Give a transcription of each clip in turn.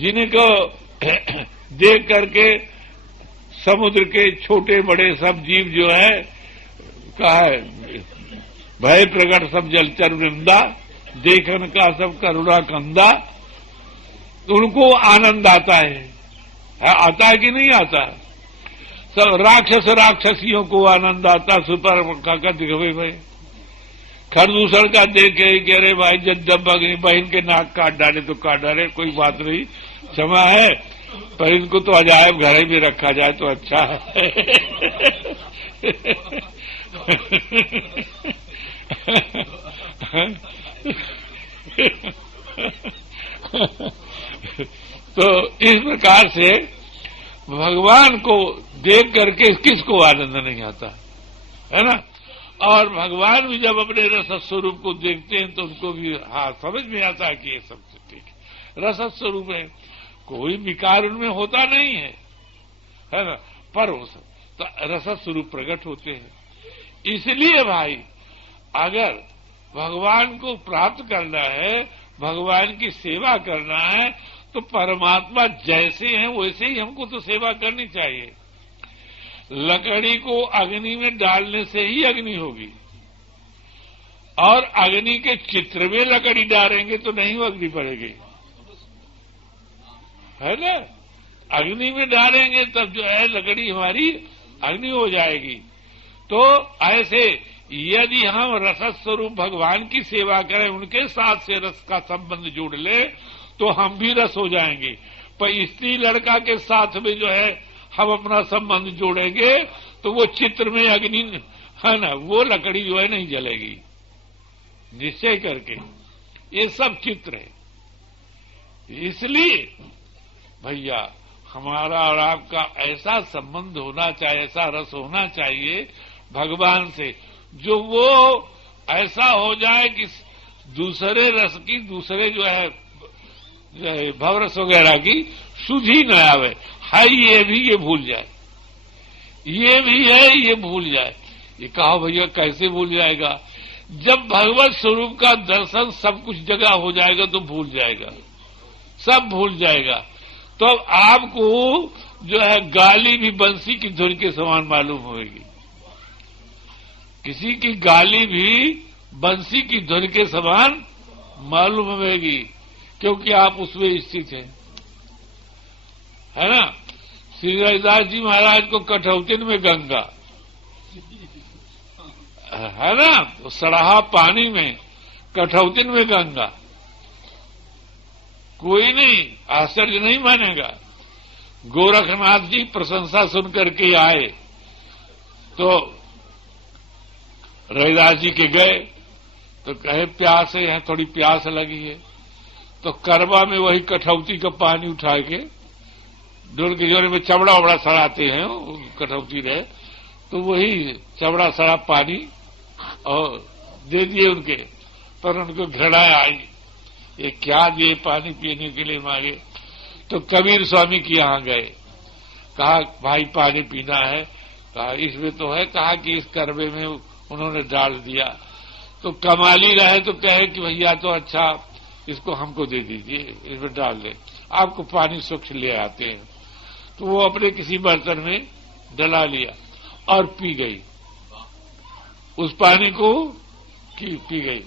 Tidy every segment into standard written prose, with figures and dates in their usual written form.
जिनको देख करके समुद्र के छोटे बड़े सब जीव जो है कहा है भय प्रकट सब जलचर वृंदा, देखन का सब करुणा कंदा, उनको आनंद आता है आता है कि नहीं आता? सब राक्षसियों को आनंद आता, सुपर का दिखे भाई खरदूषण का देख के कह रहे भाई जब बहन के नाक काट डाले तो काट डाले, कोई बात नहीं, क्षमा है, पर इनको तो अजायब घर में रखा जाए तो अच्छा है। तो इस प्रकार से भगवान को देख करके किसको आनंद नहीं आता है ना। और भगवान भी जब अपने रस स्वरूप को देखते हैं तो उनको भी समझ में आता है कि ये सब ठीक है, रस स्वरूप है, कोई विकार उनमें होता नहीं है ना, पर वो सब तो रस स्वरूप प्रकट होते हैं। इसलिए भाई अगर भगवान को प्राप्त करना है, भगवान की सेवा करना है, तो परमात्मा जैसे हैं वैसे ही हमको तो सेवा करनी चाहिए। लकड़ी को अग्नि में डालने से ही अग्नि होगी, और अग्नि के चित्र में लकड़ी डालेंगे तो नहीं वो अग्नि पड़ेगी, है ना। अग्नि में डालेंगे तब जो है लकड़ी हमारी अग्नि हो जाएगी। तो ऐसे यदि हम रस स्वरूप भगवान की सेवा करें, उनके साथ से रस का संबंध जोड़ ले तो हम भी रस हो जाएंगे। पर स्त्री लड़का के साथ में जो है हम अपना संबंध जोड़ेंगे तो वो चित्र में अग्नि है ना, वो लकड़ी जो है नहीं जलेगी, निश्चय करके। ये सब चित्र है। इसलिए भैया हमारा और आपका ऐसा संबंध होना चाहिए, ऐसा रस होना चाहिए भगवान से, जो वो ऐसा हो जाए कि दूसरे रस की, दूसरे जो है भवरस वगैरह की सुधी न आवे, है ये भी ये भूल जाए, ये भी है ये भूल जाए। ये कहा भैया कैसे भूल जाएगा? जब भगवत स्वरूप का दर्शन सब कुछ जगह हो जाएगा तो भूल जाएगा, सब भूल जाएगा। तो आपको जो है गाली भी बंसी की धुन के समान मालूम होगी, किसी की गाली भी बंसी की धुन के समान मालूम होगी, क्योंकि आप उसमें स्थित हैं, है ना। श्री रविदास जी महाराज को कठौतिन में गंगा, है ना, तो सड़हा पानी में कठौतिन में गंगा, कोई नहीं आश्चर्य नहीं मानेगा। गोरखनाथ जी प्रशंसा सुनकर के आए तो रविदास जी के गए तो कहे प्यासे हैं, थोड़ी प्यास लगी है, तो करवा में वही कठौती का पानी उठा के डोल के जोरे में चबड़ा वबड़ा सड़ाते हैं, कठौती रहे तो वही चबड़ा सड़ा पानी और दे दिए उनके, पर उनको घृणा आई, ये क्या दिए पानी पीने के लिए मांगे। तो कबीर स्वामी के यहां गए, कहा भाई पानी पीना है, कहा इसमें तो है, कहा कि इस करवे में उन्होंने डाल दिया। तो कमाली रहे तो कहे कि भैया तो अच्छा इसको हमको दे दीजिए, इसमें डाल दे, आपको पानी स्वच्छ ले आते हैं। तो वो अपने किसी बर्तन में डला लिया और पी गई, उस पानी को पी गई।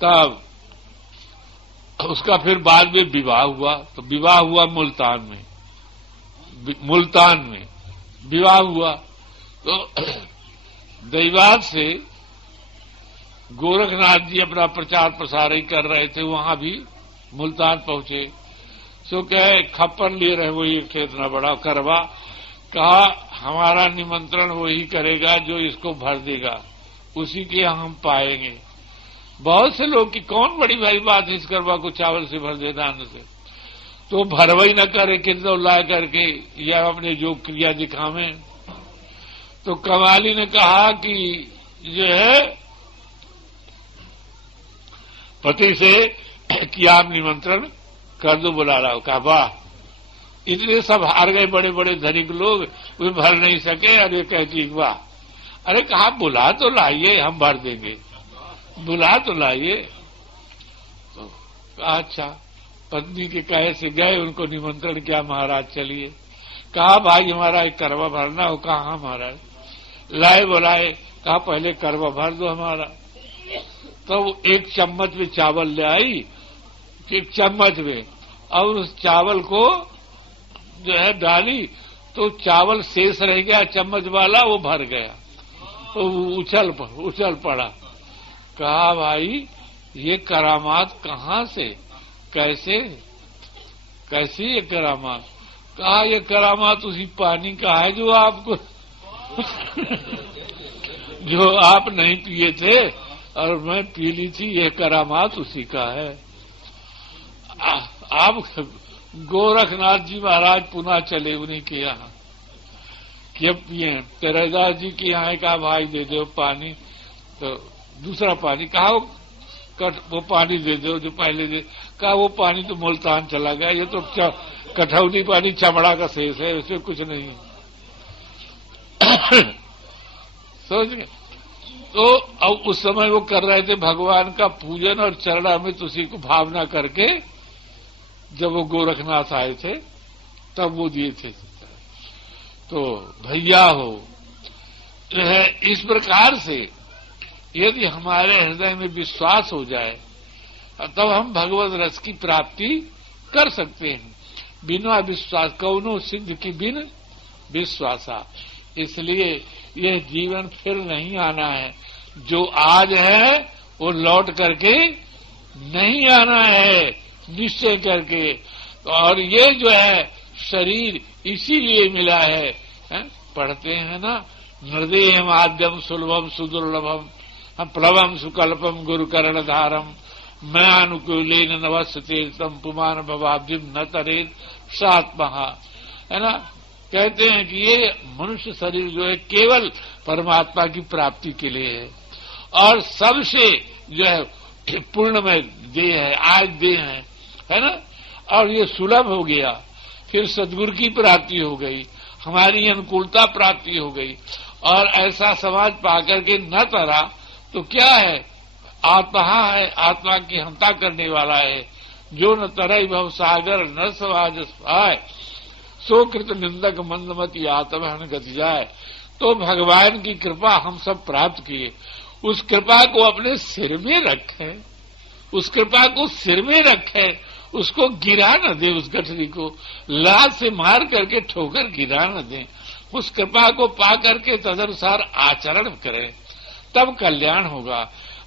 तब उसका फिर बाद में विवाह हुआ, तो विवाह हुआ मुल्तान में विवाह हुआ। तो दैवात से गोरखनाथ जी अपना प्रचार प्रसार ही कर रहे थे, वहां भी मुल्तान पहुंचे। सो कहे खप्पर लिए रहे, वो ये खेत न बड़ा करवा, कहा हमारा निमंत्रण वही करेगा जो इसको भर देगा, उसी के हम पाएंगे। बहुत से लोग की कौन बड़ी भारी बात है इस करवा को चावल से भर देना अन्न से, तो भरवई न करे कितना ला करके या अपने जो क्रिया दिखावे। तो कमाली ने कहा कि जो है पति से कि आप निमंत्रण कर दो, बुला रहा हो। कहा वाह, इतने सब हार गए बड़े बड़े धनिक लोग, वे भर नहीं सके। अरे कहती वाह, अरे कहा बुला तो लाइए, हम भर देंगे, बुला तो लाइए। तो अच्छा, पत्नी के कहे से गए, उनको निमंत्रण किया, महाराज चलिए। कहा भाई हमारा एक करवा भरना हो। कहा हाँ महाराज। लाए बुलाए, कहा पहले करवा भर दो हमारा। तो एक चम्मच में चावल ले आई, एक चम्मच में, और उस चावल को जो है डाली, तो चावल शेष रह गया चम्मच वाला, वो भर गया, तो उछल पड़ा। कहा भाई ये करामात कहाँ से, कैसे ये करामात? कहा ये करामात उसी पानी का है जो आपको जो आप नहीं पिए थे और मैं पी ली थी, ये करामात उसी का है। आप गोरखनाथ जी महाराज पुनः चले उन्हीं के यहाँ, कि अब पिए। तेरदास जी के यहाँ कहा भाई दे दो पानी, तो दूसरा पानी। कहा वो पानी दे दो जो पहले दे। कहा वो पानी तो मुल्तान चला गया, ये तो कठौती पानी चमड़ा का शेष है, उसमें कुछ नहीं। समझ गए? तो अब उस समय वो कर रहे थे भगवान का पूजन और चरणामृत उसी को भावना करके, जब वो गोरखनाथ आए थे तब वो दिए थे। तो भैया हो, इस प्रकार से यदि हमारे हृदय में विश्वास हो जाए तब हम भगवत रस की प्राप्ति कर सकते हैं। बिना विश्वास कौनो सिद्ध की बिन विश्वासा। इसलिए यह जीवन फिर नहीं आना है, जो आज है वो लौट करके नहीं आना है, निश्चय करके। और ये जो है शरीर इसीलिए मिला है, पढ़ते हैं ना, नृदेह आद्यम सुलभम सुदुर्लभम प्लवम सुकल्पम गुरुकरण धारम मयानुकूलेन नवस्ते तम पुमान भवाब्धिम न तरेत सात्महा। है ना, कहते हैं कि ये मनुष्य शरीर जो है केवल परमात्मा की प्राप्ति के लिए है, और सबसे जो है पूर्णमय देह है, आज देह है ना, और ये सुलभ हो गया। फिर सद्गुरु की प्राप्ति हो गई, हमारी अनुकूलता प्राप्ति हो गई, और ऐसा समाज पाकर के न तरा तो क्या है, आत्मा है, आत्मा की हंता करने वाला है। जो न तरई भव सागर न समाज आय, सो कृत निंदक मंदमती आत्महन गति जाए। तो भगवान की कृपा हम सब प्राप्त किए, उस कृपा को अपने सिर में रखें, उस कृपा को सिर में रखें, उसको गिरा न दे, उस गठरी को लात से मार करके ठोकर गिरा न दें। उस कृपा को पा करके तदनुसार आचरण करें, तब कल्याण होगा।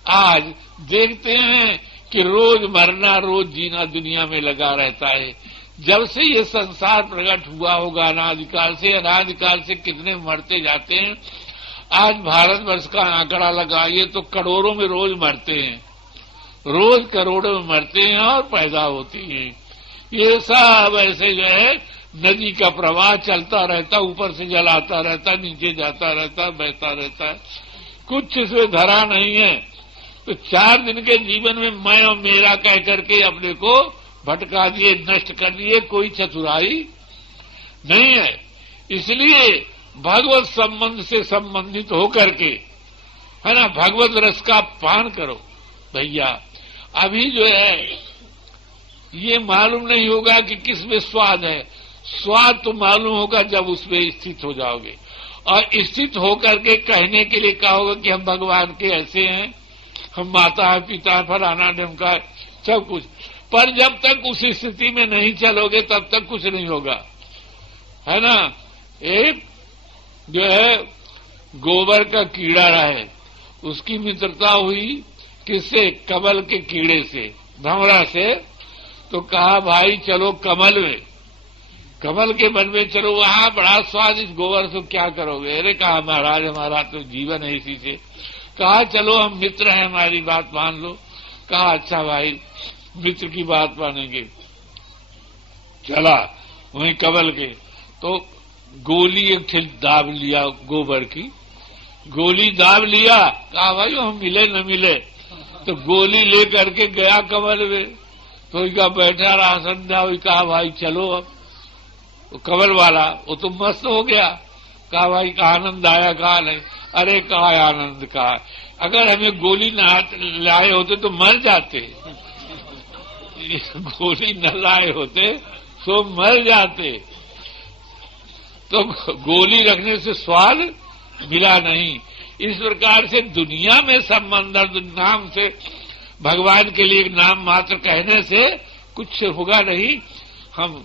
आज देखते हैं कि रोज मरना रोज जीना दुनिया में लगा रहता है। जब से ये संसार प्रकट हुआ होगा अनादिकाल से कितने मरते जाते हैं। आज भारतवर्ष का आंकड़ा लगाइए तो करोड़ों में रोज मरते हैं, रोज करोड़ों में मरते हैं और पैदा होती हैं। ये सब ऐसे जो है नदी का प्रवाह चलता रहता, ऊपर से जल आता रहता, नीचे जाता रहता, बहता रहता है, कुछ इसमें धरा नहीं है। तो 4 दिन के जीवन में मैं और मेरा कह करके अपने को भटका दिए, नष्ट कर दिए, कोई चतुराई नहीं है। इसलिए भगवत संबंध से संबंधित होकर के, है ना, भगवत रस का पान करो भैया। अभी जो है ये मालूम नहीं होगा कि किसमें स्वाद है, स्वाद तो मालूम होगा जब उसमें स्थित हो जाओगे, और स्थित होकर के कहने के लिए कहोगे कि हम भगवान के ऐसे हैं, हम माता है, पिता है, फलाना ढमका सब कुछ। पर जब तक उस स्थिति में नहीं चलोगे तब तक कुछ नहीं होगा, है ना। एक जो है गोबर का कीड़ा रहे, उसकी मित्रता हुई किससे, कमल के कीड़े से, भंवरा से। तो कहा भाई चलो कमल में, कमल के वन में चलो, वहां बड़ा स्वादिष्ट गोबर से क्या करोगे। अरे कहा महाराज हमारा तो जीवन है इसी से। कहा चलो हम मित्र हैं, हमारी बात मान लो। कहा अच्छा भाई मित्र की बात मानेंगे। चला वहीं कमल के, तो गोली एक दाब लिया, गोबर की गोली दाब लिया। कहा भाई हम मिले न मिले, तो गोली लेकर के गया कमल में। तो इसका बैठा रहा, संध्या हुई, कहा भाई चलो अब। तो कमल वाला वो तो मस्त हो गया। कहा भाई का आनंद आया, कहा नहीं। अरे कहा आनंद का, अगर हमें गोली न लाए होते तो मर जाते, गोली न लाए होते तो मर जाते। तो गोली रखने से स्वाद मिला नहीं। इस प्रकार से दुनिया में सब मंदिर नाम से भगवान के लिए नाम मात्र कहने से कुछ होगा नहीं। हम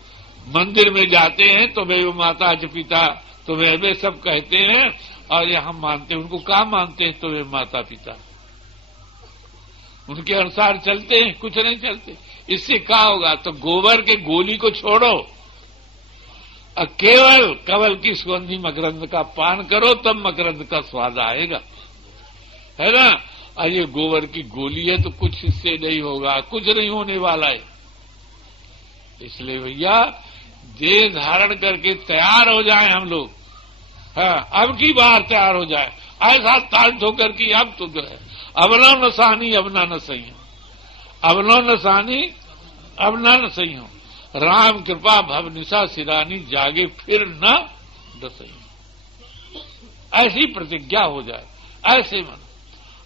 मंदिर में जाते हैं तो वे माता च पिता तो वे सब कहते हैं और ये हम मानते हैं। उनको कहाँ मानते हैं? तो वे माता पिता उनके अनुसार चलते हैं, कुछ नहीं चलते। इससे क्या होगा? तो गोबर के गोली को छोड़ो और केवल कवल की सुगंधी मकरंद का पान करो, तब मकरंद का स्वाद आएगा, है ना। और ये गोबर की गोली है तो कुछ इससे नहीं होगा, कुछ नहीं होने वाला है। इसलिए भैया देह धारण करके तैयार हो जाए हम लोग। हाँ, अब की बार तैयार हो जाए, ऐसा ताल ठोकर की अब तो जो है अबनो नसानी अबना न सही हो, अबनो नसानी अबना न सही हो, राम कृपा भव निशा सिरानी जागे फिर न दसई। ऐसी प्रतिज्ञा हो जाए, ऐसे मन।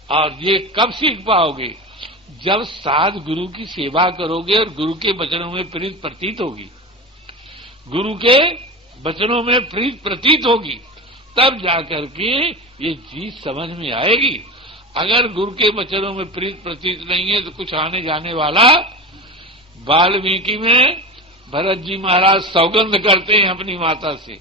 और ये कब सीख पाओगे? जब साध गुरु की सेवा करोगे और गुरु के वचनों में प्रीत प्रतीत होगी, गुरु के वचनों में प्रीत प्रतीत होगी, तब जाकर के ये चीज समझ में आएगी। अगर गुरु के वचनों में प्रीत प्रतीत नहीं है तो कुछ आने जाने वाला। वाल्मीकि में भरत जी महाराज सौगंध करते हैं अपनी माता से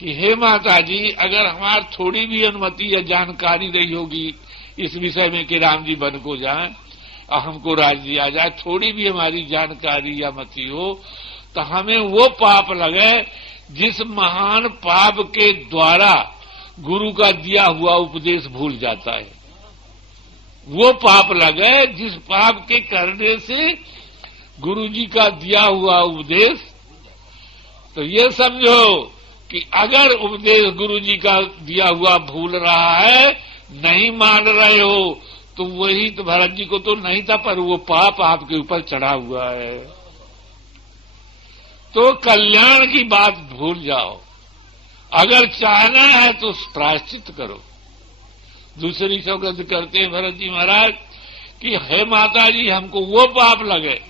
कि हे माता जी, अगर हमारी थोड़ी भी अनुमति या जानकारी रही होगी इस विषय में कि राम जी वन को जाएं और हमको राज दिया जाए, थोड़ी भी हमारी जानकारी या मति हो तो हमें वो पाप लगे जिस महान पाप के द्वारा गुरु का दिया हुआ उपदेश भूल जाता है। वो पाप लगे जिस पाप के करने से गुरु जी का दिया हुआ उपदेश। तो ये समझो कि अगर उपदेश गुरु जी का दिया हुआ भूल रहा है, नहीं मान रहे हो, तो वही तो भरत जी को तो नहीं था, पर वो पाप आपके ऊपर चढ़ा हुआ है। तो कल्याण की बात भूल जाओ। अगर चाहना है तो प्रायश्चित करो। दूसरी सौगंध करते हैं भरत जी महाराज कि हे माता जी, हमको वो पाप लगे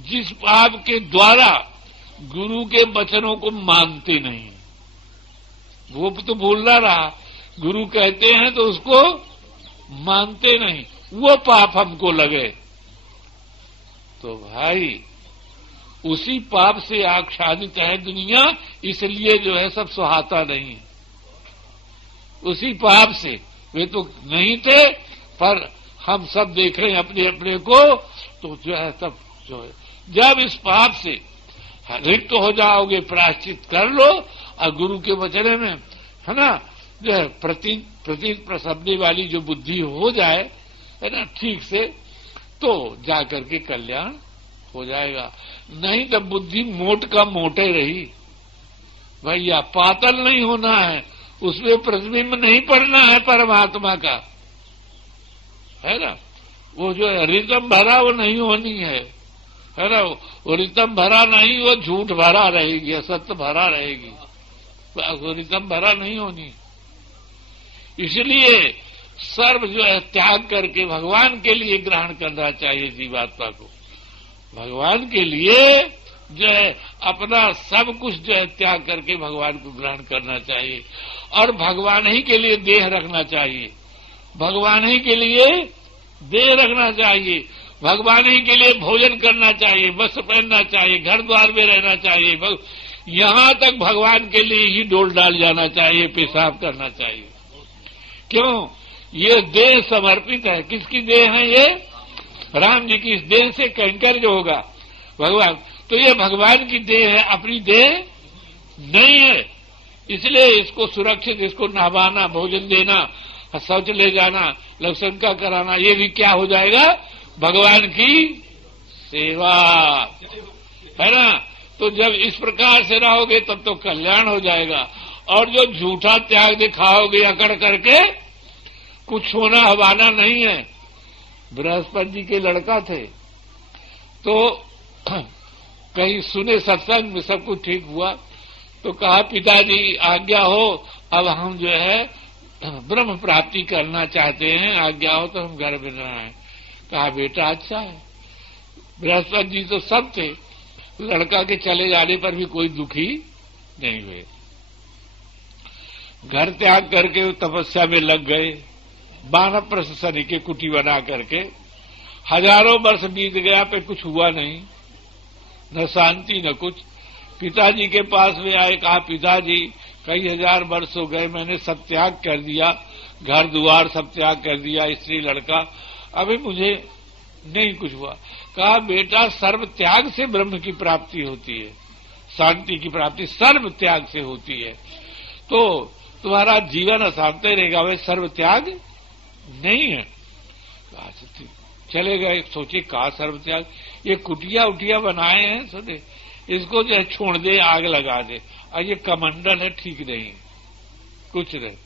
जिस पाप के द्वारा गुरु के वचनों को मानते नहीं। वो तो भूलना रहा, गुरु कहते हैं तो उसको मानते नहीं, वो पाप हमको लगे। तो भाई उसी पाप से आच्छादित है दुनिया, इसलिए जो है सब सुहाता नहीं है। उसी पाप से वे तो नहीं थे, पर हम सब देख रहे हैं अपने अपने को, तो जो है सब जो है जब इस पाप से रिक्त हो जाओगे, प्रायश्चित कर लो और गुरु के वचन में, है ना, जो है प्रतीत प्रसबने वाली जो बुद्धि हो जाए, है ना, ठीक से, तो जाकर के कल्याण हो जाएगा। नहीं तो बुद्धि मोट का मोटे रही भैया, पातल नहीं होना है, उसमें प्रतिबिंब नहीं पड़ना है परमात्मा का, है ना। वो जो है रितम भरा वो नहीं होनी है ना। वो रितम भरा नहीं, वो झूठ भरा रहेगी, असत्य भरा रहेगी, वो रितम भरा नहीं होनी। इसलिए सर्व जो है त्याग करके भगवान के लिए ग्रहण करना चाहिए जीवात्मा को। भगवान के लिए जो है अपना सब कुछ जो है त्याग करके भगवान को ग्रहण करना चाहिए। और भगवान ही के लिए देह रखना चाहिए, भगवान ही के लिए देह रखना चाहिए, भगवान ही के लिए भोजन करना चाहिए, वस्त्र पहनना चाहिए, घर द्वार में रहना चाहिए, यहां तक भगवान के लिए ही डोल डाल जाना चाहिए, पेशाब करना चाहिए। क्यों? ये देह समर्पित है। किसकी देह है ये? राम जी की। इस देह से कंकर जो होगा भगवान, तो ये भगवान की देह है, अपनी देह नहीं है। इसलिए इसको सुरक्षित, इसको नहवाना, भोजन देना, शौच ले जाना, लवशंका कराना, ये भी क्या हो जाएगा? भगवान की सेवा, है ना। तो जब इस प्रकार से रहोगे तब तो कल्याण हो जाएगा। और जो झूठा त्याग दिखाओगे अकड़ करके, कुछ होना हवाना नहीं है। बृहस्पति जी के लड़का थे, तो कहीं सुने सत्संग में, सब कुछ ठीक हुआ, तो कहा पिताजी आज्ञा हो, अब हम जो है ब्रह्म प्राप्ति करना चाहते हैं, आज्ञा हो तो हम घर में रहें। कहा बेटा अच्छा है, बृहस्पति जी तो सब थे, लड़का के चले जाने पर भी कोई दुखी नहीं हुए। घर त्याग करके तपस्या में लग गए, वानप्रस्थ शनि के कुटी बना करके। हजारों वर्ष बीत गया, पे कुछ हुआ नहीं, न शांति न कुछ। पिताजी के पास में आए, कहा पिताजी कई हजार वर्ष हो गए, मैंने सब त्याग कर दिया, घर द्वार सब त्याग कर दिया, स्त्री लड़का, अभी मुझे नहीं कुछ हुआ। कहा बेटा सर्व त्याग से ब्रह्म की प्राप्ति होती है, शांति की प्राप्ति सर्व त्याग से होती है। तो तुम्हारा जीवन अशांत रहेगा, वह सर्व त्याग नहीं है। चले गए, सोचे कहा सर्व त्याग, ये कुटिया उटिया बनाए हैं सोचे इसको जो है छोड़ दे, आग लगा दे, और ये कमंडल है ठीक नहीं, कुछ नहीं।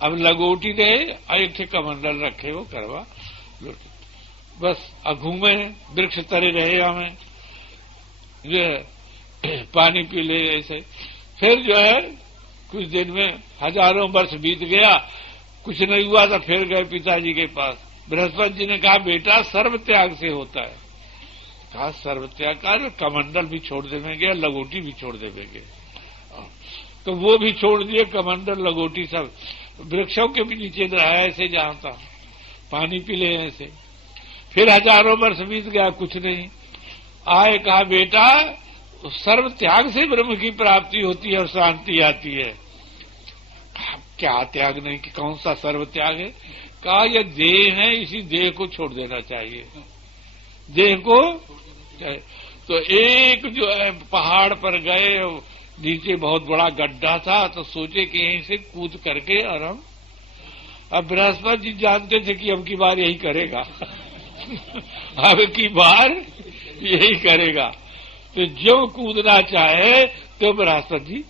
अब लगोटी दे और एक कमंडल रखे, वो करवा बस। अब घूमे वृक्ष तरे रहे, हमें जो पानी पी ले ऐसे। फिर जो है कुछ दिन में हजारों वर्ष बीत गया, कुछ नहीं हुआ था, फिर गए पिताजी के पास। बृहस्पति जी ने कहा बेटा सर्व त्याग से होता है। कहा सर्व त्याग का कमंडल भी छोड़ देंगे, लगोटी भी छोड़ देंगे। तो वो भी छोड़ दिए, कमंडल लगोटी सब वृक्षों के भी नीचे रहा ऐसे, जहां था पानी पी ले ऐसे। फिर हजारों वर्ष बीत गया, कुछ नहीं। आए, कहा बेटा सर्व त्याग से ब्रह्म की प्राप्ति होती है और शांति आती है। क्या त्याग नहीं, कि कौन सा सर्व त्याग है? कहा यह देह है, इसी देह को छोड़ देना चाहिए, देह को। तो एक जो है पहाड़ पर गए, नीचे बहुत बड़ा गड्ढा था, तो सोचे कि यहीं से कूद करके और हम। अब बृहस्पति जी जानते थे कि अब की बार यही करेगा अब की बार यही करेगा। तो जो कूदना चाहे तो बृहस्पति जी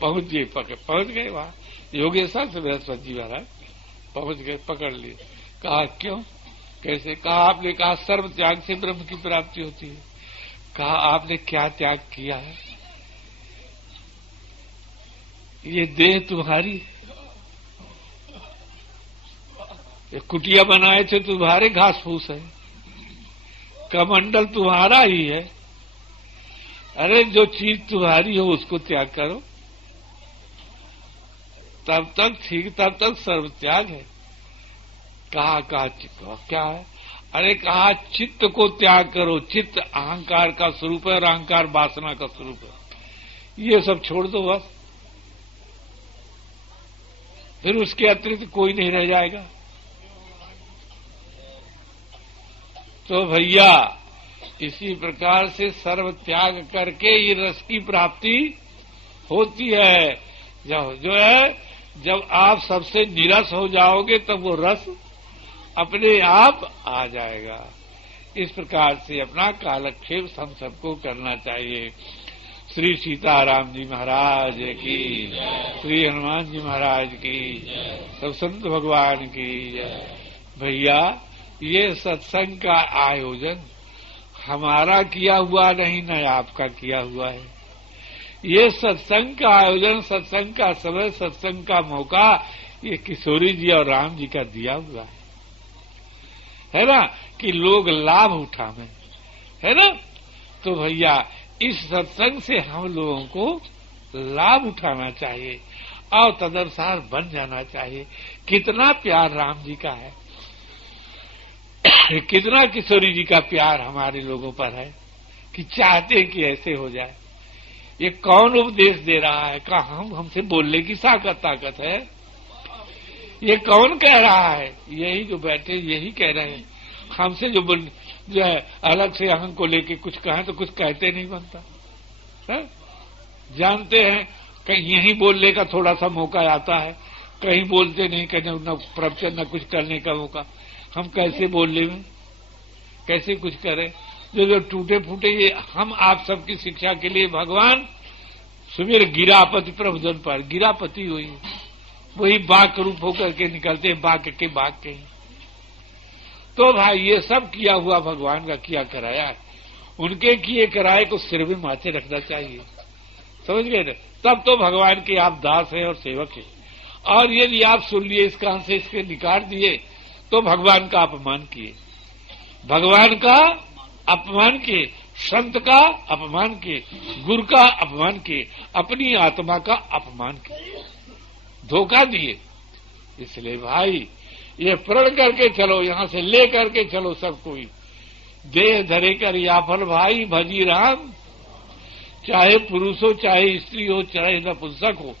पहुंच गए वहां। योगेश्वर से बृहस्पति जी महाराज पहुंच गए, पकड़ लिए। कहा क्यों, कैसे? कहा आपने कहा सर्व त्याग से ब्रह्म की प्राप्ति होती है। कहा आपने क्या त्याग किया है? ये देह तुम्हारी, ये कुटिया बनाए थे तुम्हारे, घास फूस है, कमंडल तुम्हारा ही है। अरे जो चीज तुम्हारी हो उसको त्याग करो, तब तक ठीक, तब तक सर्व त्याग है। कहा क्या है? अरे कहा चित्त को त्याग करो, चित्त अहंकार का स्वरूप है और अहंकार वासना का स्वरूप है, ये सब छोड़ दो बस, फिर उसके अतिरिक्त कोई नहीं रह जाएगा। तो भैया इसी प्रकार से सर्व त्याग करके ये रस की प्राप्ति होती है। जब आप सबसे निरस हो जाओगे तब वो रस अपने आप आ जाएगा। इस प्रकार से अपना कालक्षेप हम सबको करना चाहिए। श्री सीताराम जी महाराज की, श्री हनुमान जी महाराज की, सब संत भगवान की। भैया ये सत्संग का आयोजन हमारा किया हुआ नहीं, न आपका किया हुआ है। ये सत्संग का आयोजन, सत्संग का समय, सत्संग का मौका ये किशोरी जी और राम जी का दिया हुआ है ना, कि लोग लाभ उठावें, है ना। तो भैया इस सत्संग से हम लोगों को लाभ उठाना चाहिए और तदनुसार बन जाना चाहिए। कितना प्यार राम जी का है, कितना किशोरी जी का प्यार हमारे लोगों पर है कि चाहते हैं कि ऐसे हो जाए। ये कौन उपदेश दे रहा है? का हमसे बोलने की ताकत है? ये कौन कह रहा है? यही जो बैठे यही कह रहे हैं। हमसे जो है अलग से अहं को लेके कुछ कहें तो कुछ कहते नहीं बनता है? जानते हैं कहीं यही बोलने का थोड़ा सा मौका आता है, कहीं बोलते नहीं, कहीं न प्रवचन न कुछ करने का मौका। हम कैसे बोलने में, कैसे कुछ करें? जो टूटे फूटे ये हम आप सबकी शिक्षा के लिए भगवान सुबह गिरापति प्रभुजन पर गिरापति हुई, वही बाक रूप होकर के निकलते हैं, बाक के बाक के। तो भाई ये सब किया हुआ भगवान का किया कराया है, उनके किए कराए को सिर में माथे रखना चाहिए, समझ गए ना? तब तो भगवान के आप दास हैं और सेवक हैं। और यदि आप सुन लिए इस कान से इसके निकाल दिए तो भगवान का अपमान किए, भगवान का अपमान के, संत का अपमान के, गुरु का अपमान के, अपनी आत्मा का अपमान के, धोखा दिए। इसलिए भाई ये प्रण करके चलो, यहां से ले करके चलो सब कोई, देह धरे कर याफल भाई भजी राम, चाहे पुरुष हो चाहे स्त्री हो चाहे नपुंसक हो,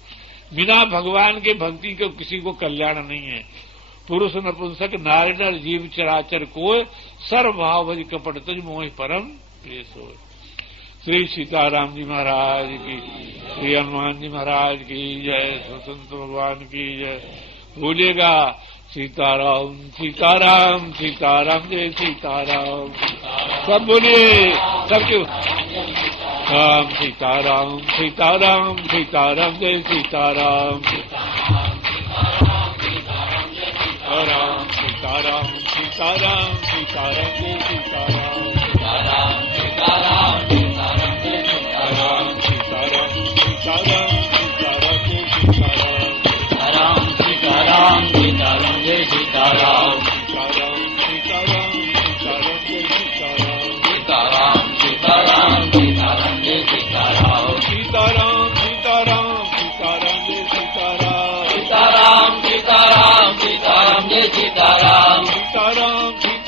बिना भगवान के भक्ति को किसी को कल्याण नहीं है। पुरुष नपुंसक नारी नर जीव चराचर को सर्वभाव भज कपट तज मोह परम प्रेस हो। श्री सीताराम जी महाराज की, श्री हनुमान जी महाराज की जय, संत भगवान की जय। बोलिएगा सीताराम सीताराम सीताराम जय सीताराम, सब बोलिए, सबके राम सीताराम सीताराम सीताराम जय सीताराम, राम सीताराम सीताराम सीताराम जय सीताराम, सीताराम सीताराम सीताराम जय सीताराम, सीताराम सीताराम सीताराम जय सीताराम, सीताराम सीताराम सीताराम जय सीताराम, सीताराम सीताराम सीताराम जय सीताराम, सीताराम सीताराम सीताराम जय सीताराम, सीताराम सीताराम सीताराम जय सीताराम, सीताराम सीताराम सीताराम जय सीताराम, सीताराम सीताराम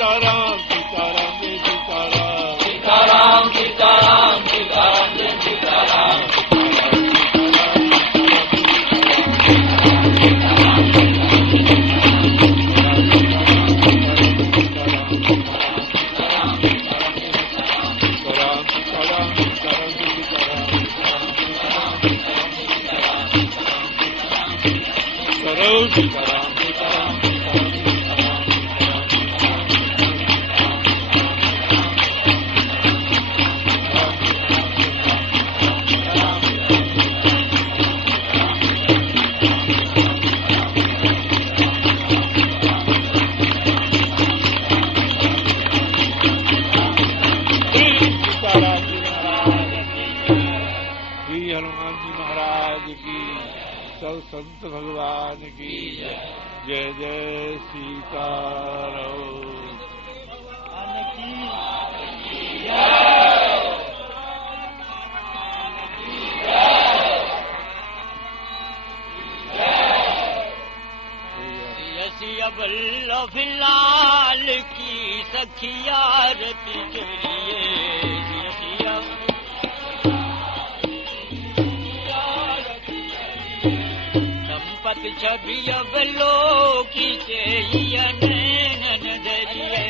सीताराम जय सीताराम, सीताराम सीताराम सीताराम जय सीताराम। संत भगवान की जय, जय सीताराम। वल्लभ लाल की सखिया रति चलिए, संपत छवि अवलो की नैनन दरिए,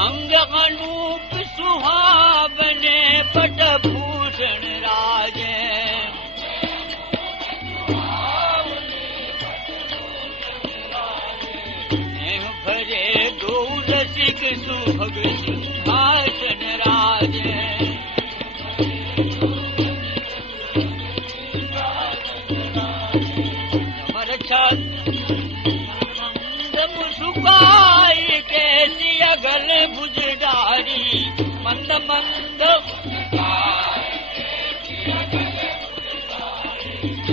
अंग अनूप सुहावने पट भूषण राजे, भरे दो रसिक सुभग सिंहासन राजे, मुस्काई कैसी अगल बुझदारी, मंद मंद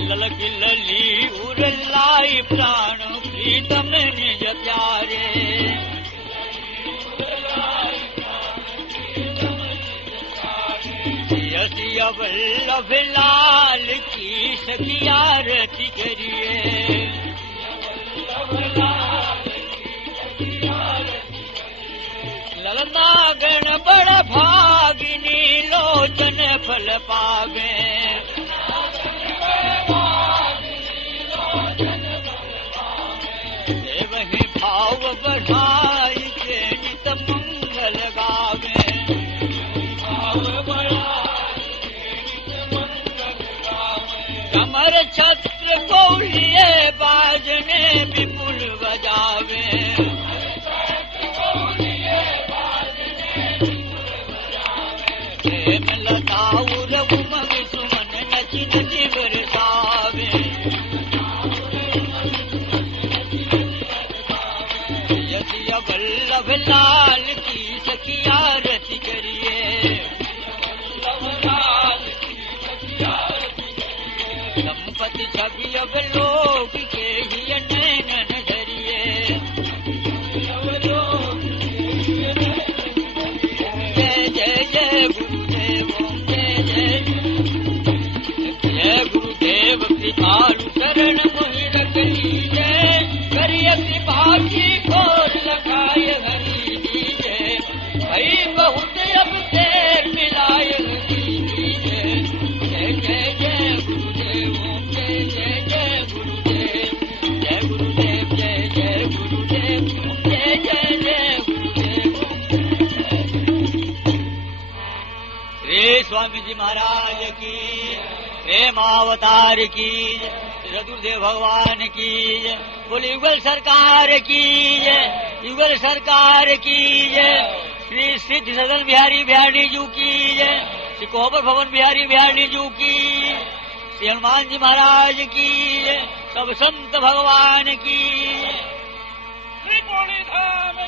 ललक लली उरलाई प्राण प्रीतम निज प्यारे, यसी वल्लभ लाल की सखिया रति करिए, ललना गण बड़ भागिनी लोचन फल पावे, वही भाव बढ़ाई के नित मंगल गावे, कमर छत्र गौलिए बाजने विपुल बजावे, लताउर उमंग सुमन नची नची बरसावे, यदि वल्लभ लाल की सखिया रति करिए, संपत्ति छवि अब लोग के ही नैनन स्वामी जी महाराज की, प्रेमावतार की, रघुदेव भगवान की, बोली युगल सरकार की, युगल सरकार की, श्री सिद्ध सदन बिहारी बिहारी जू की, श्री कोबर भवन बिहारी बिहारी जू की, श्री हनुमान जी महाराज की, सब संत भगवान की, त्रिपुरी धाम